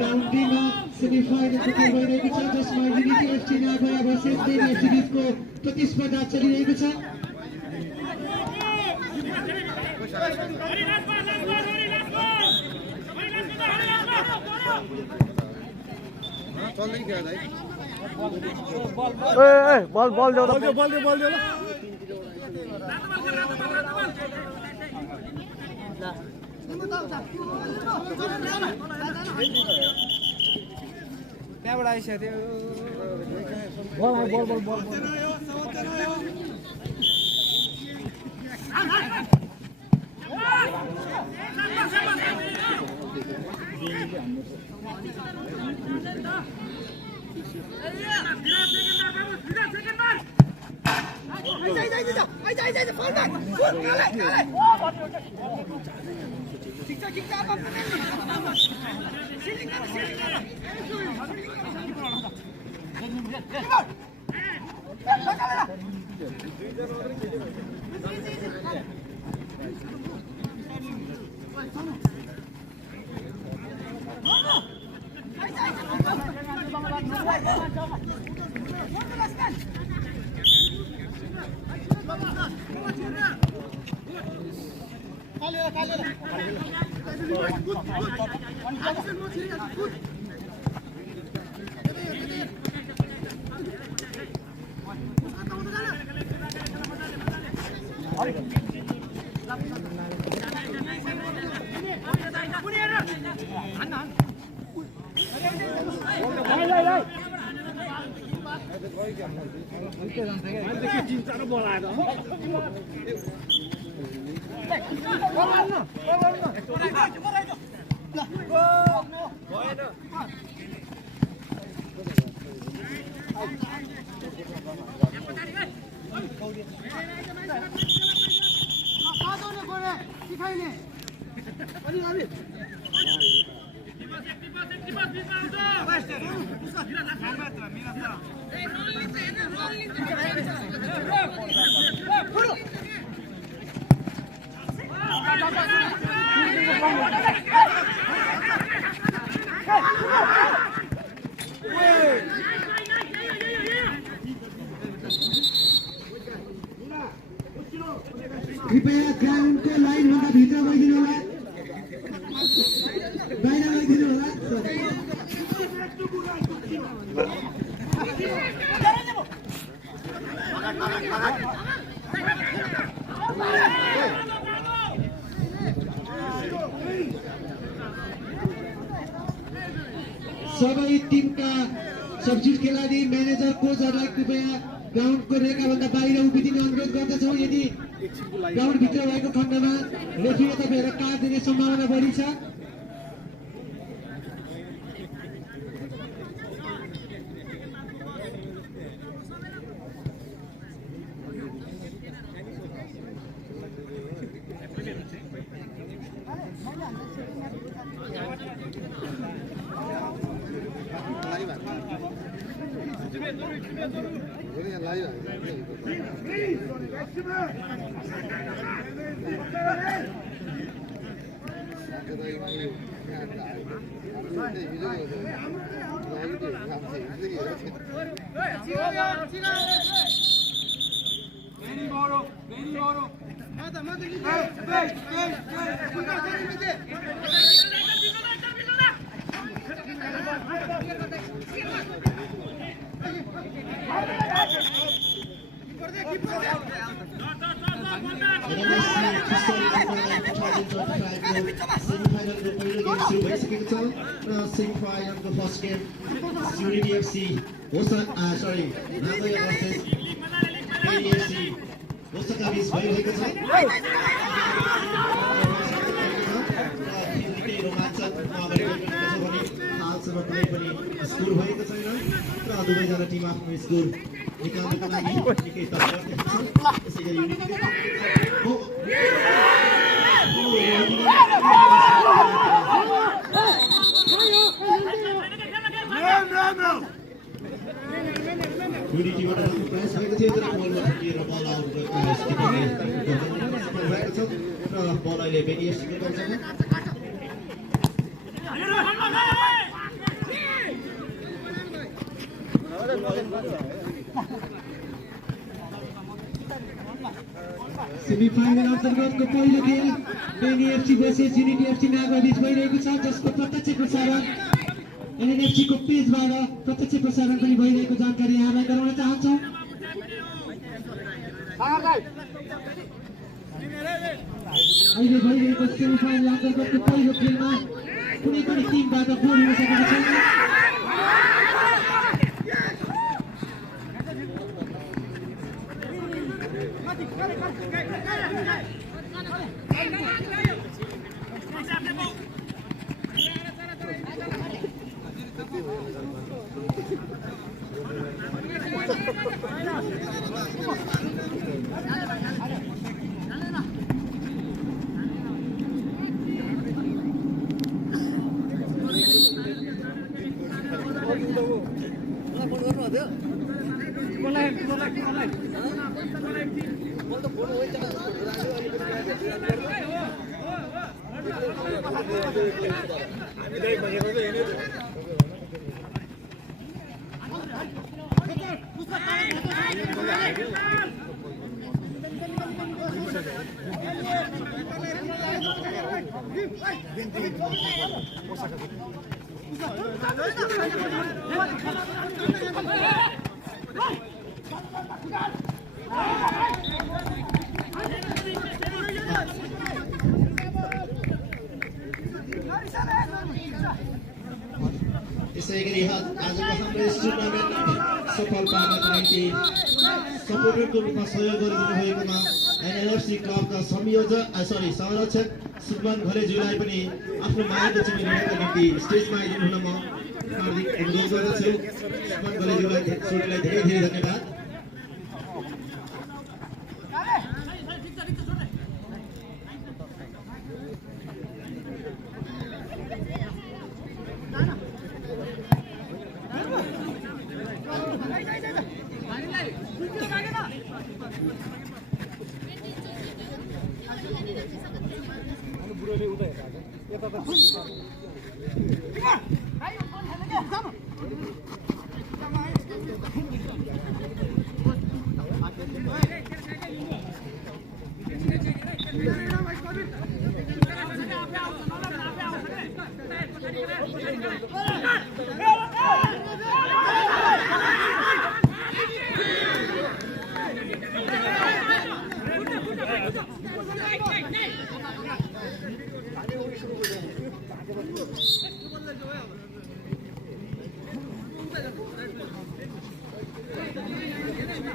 Ground टीमा semifinal सुरु भइरहेको छ जसमा युनिटी एफसी नागरा भर्सेस बेनी एफसी बीचको प्रतिस्पर्धा चलिरहेको छ। बल ल्याउ त्यहाँबाट आइसक्यो बल कृपया ग्राउन्डको लाइनभन्दा भित्र गइदिनु होला, बाहिर गइदिनु होला। सबै टिमका सब्स्टिट्युट खेलाडी म्यानेजर कोचहरूलाई कृपया ग्राउन्डको रेखाभन्दा बाहिर उभिदिने अनुरोध गर्दछौँ। यदि ग्राउन्डभित्र भएको खण्डमा रेफ्रीले तपाईँहरूलाई कार्ड दिने सम्भावना बढी छ। Semi-final first game, Unity FC Nagoya versus Beini FC Osaka बीच भइरहेको छ। निकै रोमाञ्चक भने हालसम्म कुनै पनि स्कोर भएको छैन र दुवैजना टिम आफ्नो स्कोर निकाल्नको लागि निकै तत्पर देखिन्छ। त्यसैगरी युनिटीले अहिले बेनिएफसीको कब्जामा सेमिफाइनल अन्तर्गतको पहिलो खेल NFC versus unity FC Nagwa बीच भइरहेको छ जसको प्रत्यक्ष प्रसारण एनएफसी को पेजबाट प्रत्यक्ष प्रसारण पनि भइरहेको जानकारी यहाँलाई गराउन चाहन्छौँ। अहिले भइरहेको सेमिफाइनल अन्तर्गतको पहिलो खेलमा कुनै पनि टिमबाट गोल हुन सकेको छैन। त्यसै गरी आजको हाम्रो यस टुर्नामेन्ट सफल पार्नको निम्ति सपोर्टरको रूपमा सहयोग गरिदिनु भएकोमा एनएलएफसी क्लबका संरक्षक सुमन घलेज्यूलाई पनि आफ्नो मायाको चिनाउनका निम्ति स्टेजमा आइदिनु हुन म हार्दिक अनुरोध गर्दछु। सुमन घलेज्यूलाई धेरै धेरै धन्यवाद।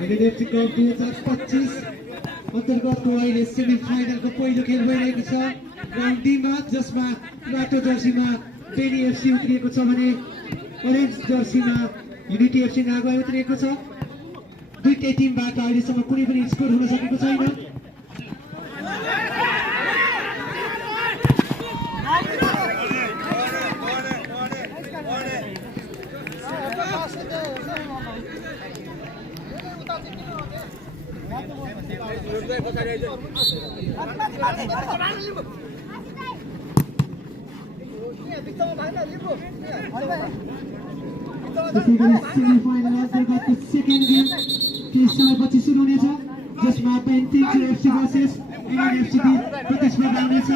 एनएफसी कप 2025 अन्तर्गतको अहिले सेमिफाइनलको पहिलो खेल भइरहेको छ राउन्ड डीमा, जसमा रातो जर्सीमा एनएफसी उत्रिएको छ भने ओरेन्ज जर्सीमा युनिटी एफसी नागवा उत्रिएको छ। दुईटै टिमबाट अहिलेसम्म कुनै पनि स्कोर हुन सकेको छैन। सेमिफाइनल अन्तर्गतको सेकेन्ड गेम केही समयपछि सुरु हुनेछ, जसमा पेन्टिङ एफसी वर्सेस एनएफसी बीच प्रतिस्पर्धा हुनेछ।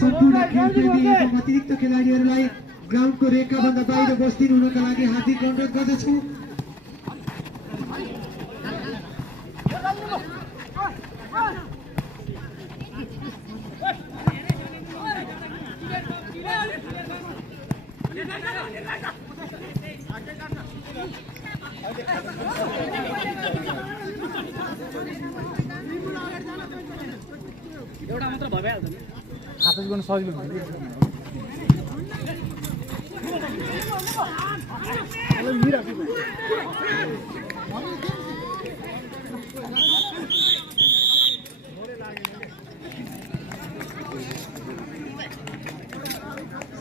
सम्पूर्ण खेलप्रेमी एवं अतिरिक्त खेलाडीहरूलाई ग्राउन्डको रेखाभन्दा बाहिर बस्दिनु हुनका लागि हार्दिक अनुरोध गर्दछु। एउटा मात्र भइहाल्छ नि, खासै गर्न सजिलो हुन्छ।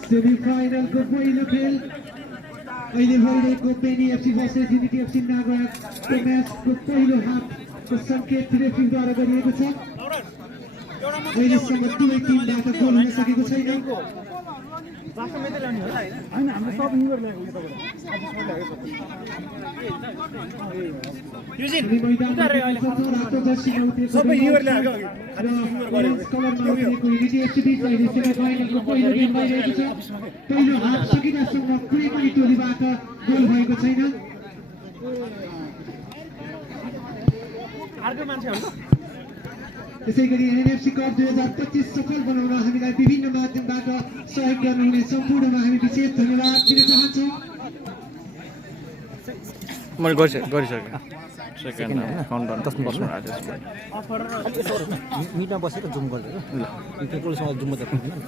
सेमिफाइनलको पहिलो खेल अहिले भइरहेको पेनी एफसी भर्सेस युनिटी एफसी नागोयाको म्याचको पहिलो हाफको सङ्केत रेफ्रीद्वारा गरिएको छ। अहिलेसम्म दुवै टिमबाट गोल हुन सकेको छैन। हाम्रो सब युनिभर ल्याएको सबै युनिभर ल्याएको र ओरेन्ज कलरमा उठेको युनिटी एफसी बीच अहिले सेमिफाइनलको पहिलो गेम भइरहेको छ। पहिलो हाफ सकिदासम्म कुनै पनि टोलीबाट गोल भएको छैन। त्यसैगरी एनएफसी कप 2025 सफल बनाउन हामीलाई विभिन्न माध्यमबाट सहयोग गर्नुहुने सम्पूर्णमा हामी विशेष धन्यवाद दिन चाहन्छौँ। मैले गरिसकेँ सेकेन्ड काउन्टडाउन 10 मिनट मिटमा बसेर जुम गर्दै ल पेट्रोलसँग जुम गर्दा पुग्दैन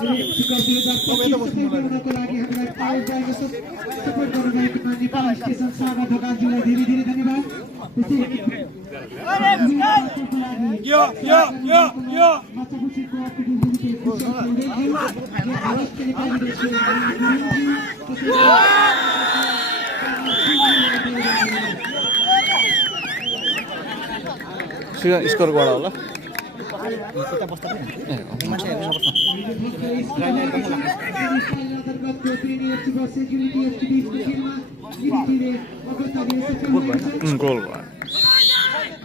एनएफसी कप 2025 सफल बनाउनको लागि हामीलाई पावर ड्राइभर सपोर्ट गर्नुभएकोमा नेपाल स्टेसन सागा ढकालज्यूलाई धेरै धेरै धन्यवाद। स्कोर गरा होला गोल भयो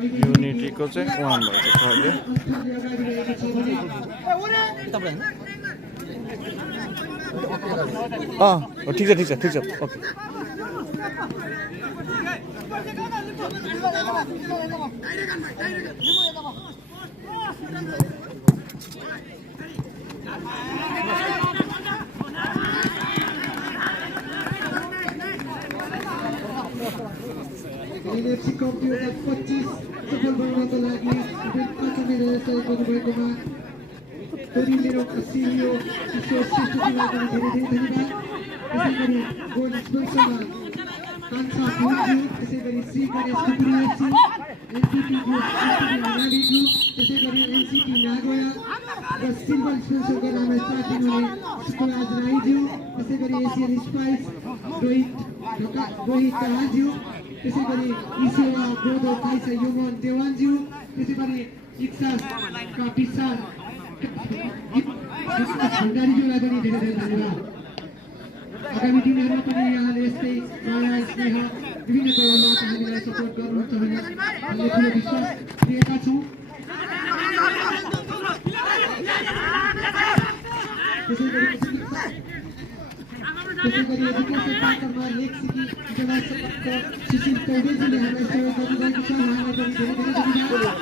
युनिटीको चाहिँ 1 भएको छ अहिले। ठिक छ ओके। एनएफसी कप 2025 सफल बनाउनको लागि मेरो सहयोग गर्नुभएकोमा टोली मेरो सिइओ किशोर श्रेष्ठजीलाई पनि धेरै धेरै धन्यवाद। त्यसैगरी गोल स्पोन्सरमा कान्छा गुरुज्यू, त्यसैगरी श्री गणेश कुकुरी एफसी, एनसीटी ग्रुप हरालीज्यू, त्यसैगरी एनसीटी नागोया र सिल्भर स्पोन्सर गरेर हामीलाई साथ दिनुहुने सुकुराज राईज्यू, त्यसैगरी एसियन स्पाइस रोहित राजज्यू, त्यसैगरी इसेवा बोधो खाइसा युमन देवानज्यू, त्यसैगरी इक्सासका विशाल भण्डारीज्यूलाई पनि धेरै धेरै धन्यवाद। आगामी दिनहरूमा पनि यहाँले यस्तै माया स्नेह विभिन्न तौरबाट हामीलाई सपोर्ट गर्नुहुन्छ भन्ने हामीले ठुलो विश्वास दिएका छौँ। त्यसैगरी एजुकेसन पार्टनरमा लेक सिटी जनसम्पर्क सुशील चौधरीजीले हामीलाई सहयोग गर्नुभएको छ। उहाँलाई पनि धेरै धेरै धन्यवाद।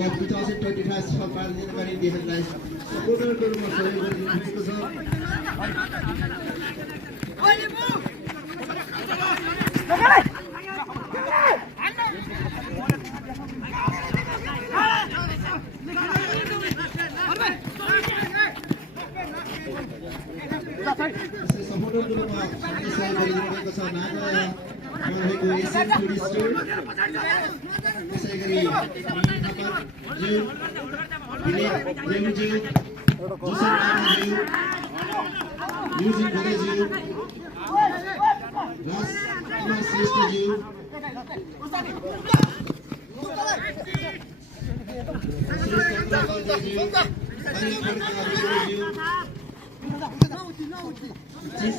कप 2025 सफल पार्ने देशलाई सपोर्टरको रूपमा सहयोग गरिदिएको छ। सपोर्टरको रूपमा सहयोग गरिदिएको छ नागोया रहेको एसियन फुड स्टोर, त्यसैगरी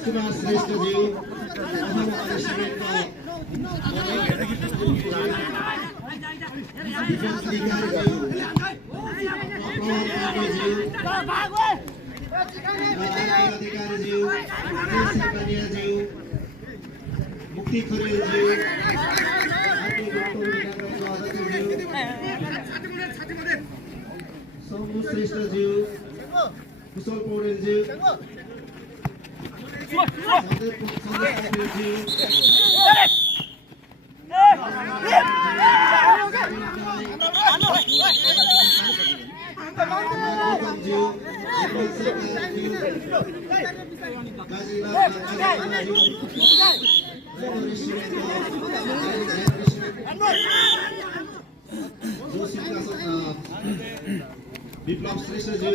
कुमार श्रेष्ठज्यू मुक्ति खरेलज्यू सोमु श्रेष्ठज्यू कुशल पौडेलज्यू विप्लव श्रेष्ठज्यू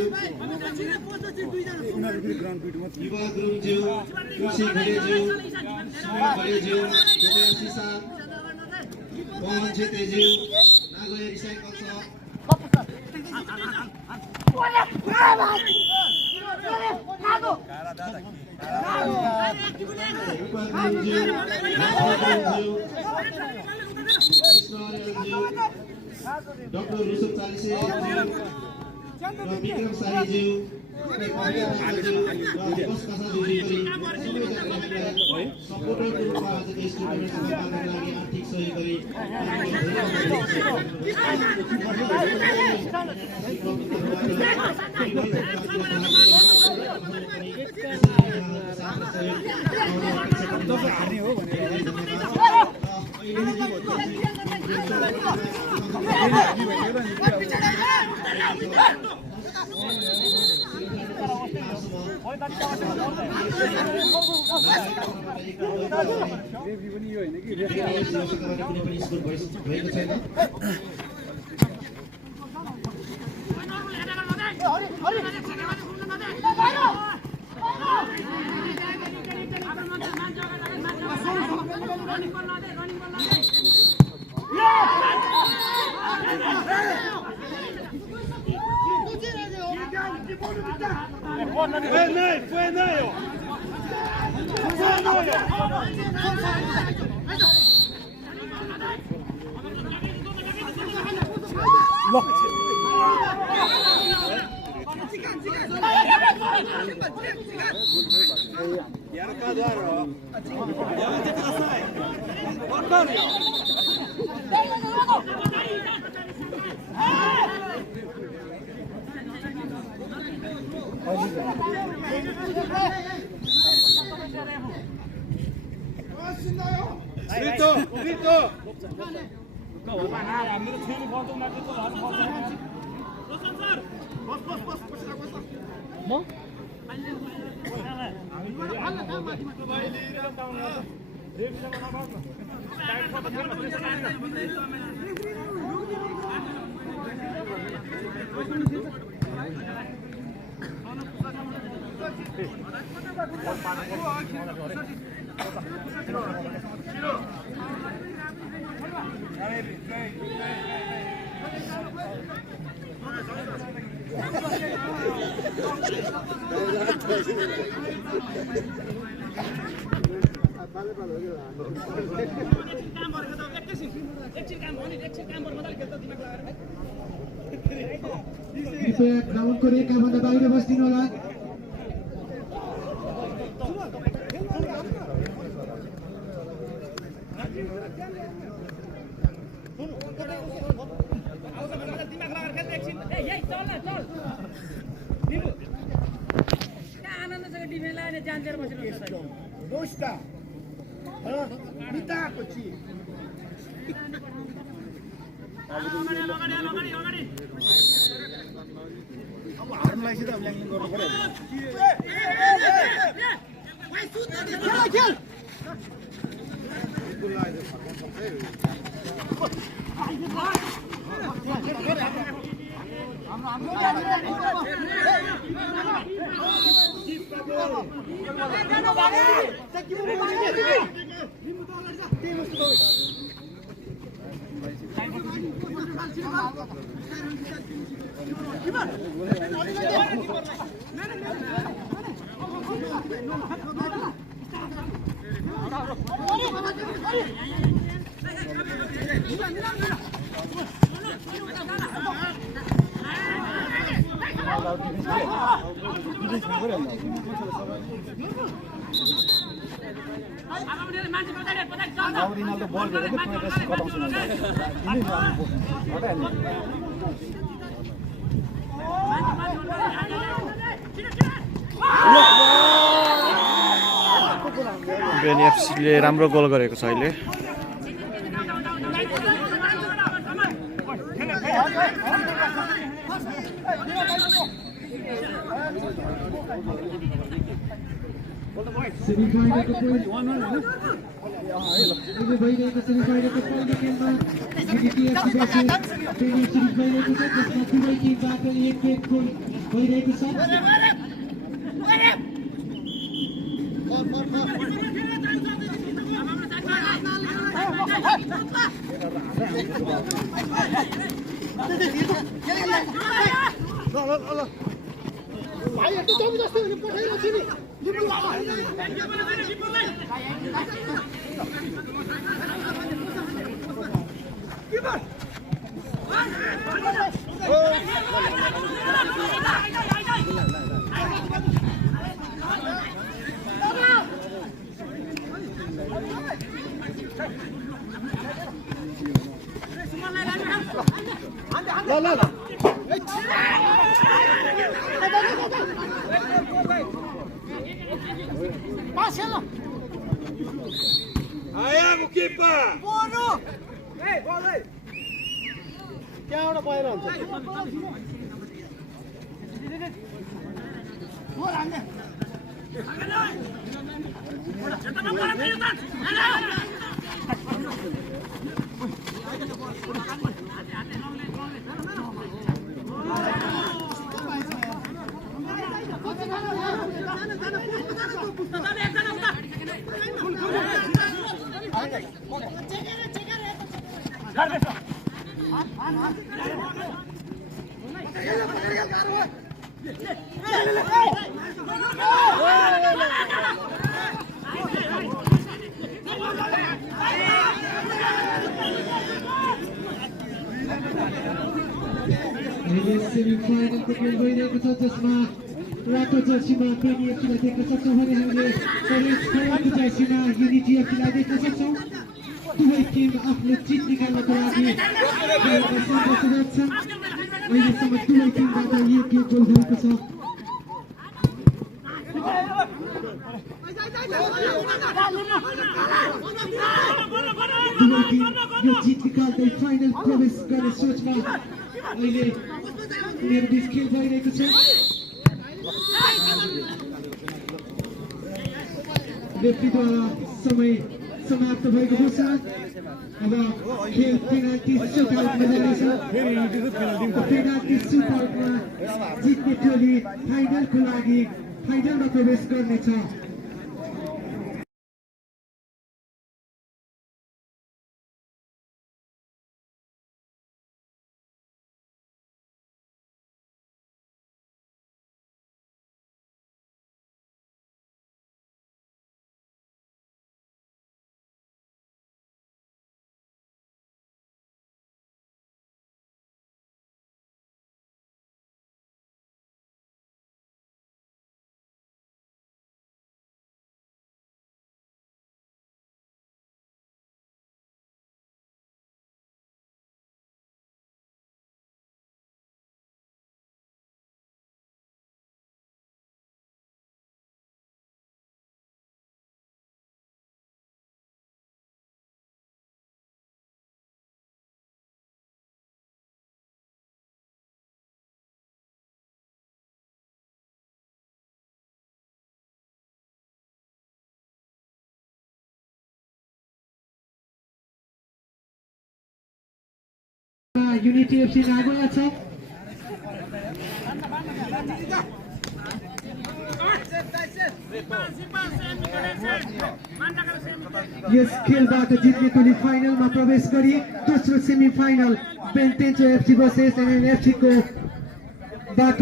युवा गुरुङज्यू तुलसी घडेज्यू सुमन घडेज्यू गोपासिसा मोहन छेत्रीज्यू नागोया रिसाइकल छ डॉक्टर ऋषभ चालिसे विक्रम सारीज्यू सपोर्टरको रूपमा आज यस टुर्नामेन्ट सम्पादनको लागि आर्थिक सहयोग गरी कृपया ग्राउन्डको रेखाभन्दा बाहिर बस्दिनु होला। बेनिएफसीले राम्रो गोल गरेको छ अहिले। सेमिफाइनलको भइरहेको सेमिफाइनलको पहिलो खेलमा युनिटिएफसी भर्सेस बेनिएफसी भइरहेको छ, जसमा दुवै टिमबाट एक गोल भइरहेको छ। सेमिफाइनलको खेल भइरहेको छ, जसमा रातो जर्सीमा बेनिएफसीलाई देख्न सक्छौँ भने हामीले अरेन्ज कलरको जर्सीमा युनिटिएफसीलाई देख्न सक्छौँ। दुवै टिम आफ्नो जित निकाल्नको लागि सङ्घर्षरत छन्। अहिलेसम्म दुवै टिमबाट एक गोल भएको छ। दुवै टिम यो जित निकाल्दै फाइनल प्रवेश गर्ने सोचमा अहिले उनीहरू बिच खेल भइरहेको छ। रेफ्रीद्वारा समय समाप्त भएको घोषणा। अब खेल पेनाल्टी सुटआउटमा जानेछ। पेनाल्टी सुटआउटमा जित्ने टोली फाइनलको लागि फाइनलमा प्रवेश गर्नेछ। युनिटिएफसी लागेको छ। यस खेलबाट जित्ने टोली फाइनलमा प्रवेश गरी दोस्रो सेमी फाइनल बेन्टेन्चो एफसी वर्सेस एनएनएफसी को बाट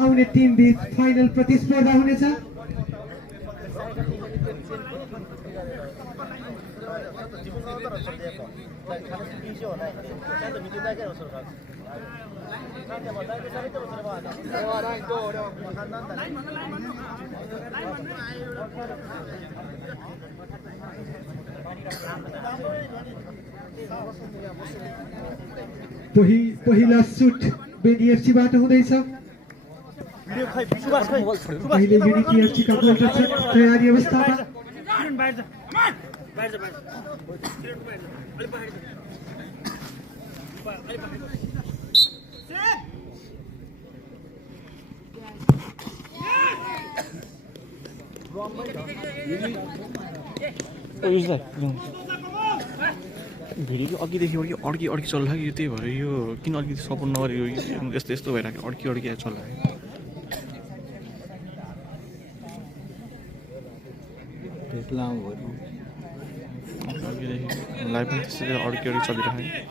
आउने टिम बीच फाइनल प्रतिस्पर्धा हुनेछ। पहिला सुट बेनिएफसी बाट हुँदैछ। पहिले युनिटी एफसी का गोल रक्षक तयारी अवस्थामा। भिडियो अघिदेखि अड्की चलिरहेको यो त्यही भएर यो किन अलिकति सपोर्ट नगरेको यस्तो यस्तो भइरहेको अड्की चलिरहेको अघिदेखि लाइभ पनि त्यसरी अड्की चलिरहेको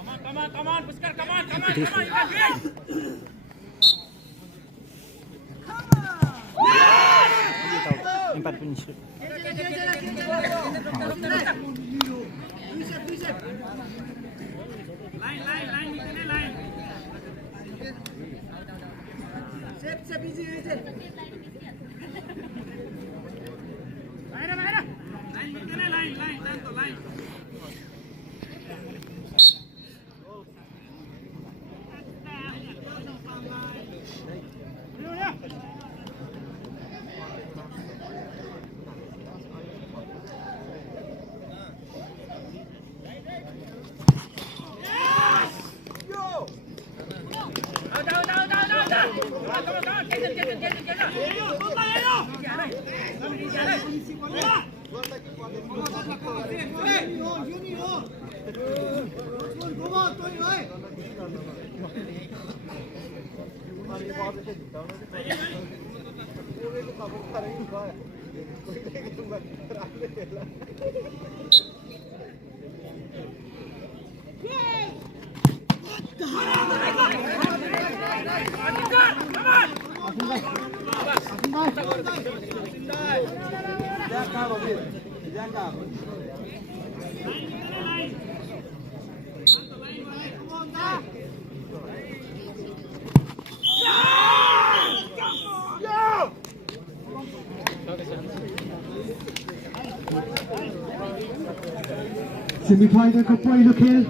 सेमिफाइनलको पहिलो खेल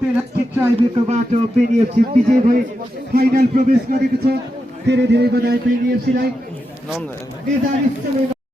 पेनाल्टी ट्राइब्रेकरबाट बेनिएफसी विजय भई फाइनल प्रवेश गरेको छ। धेरै धेरै बधाई बेनिएफसीलाई। निर्धारित समयमा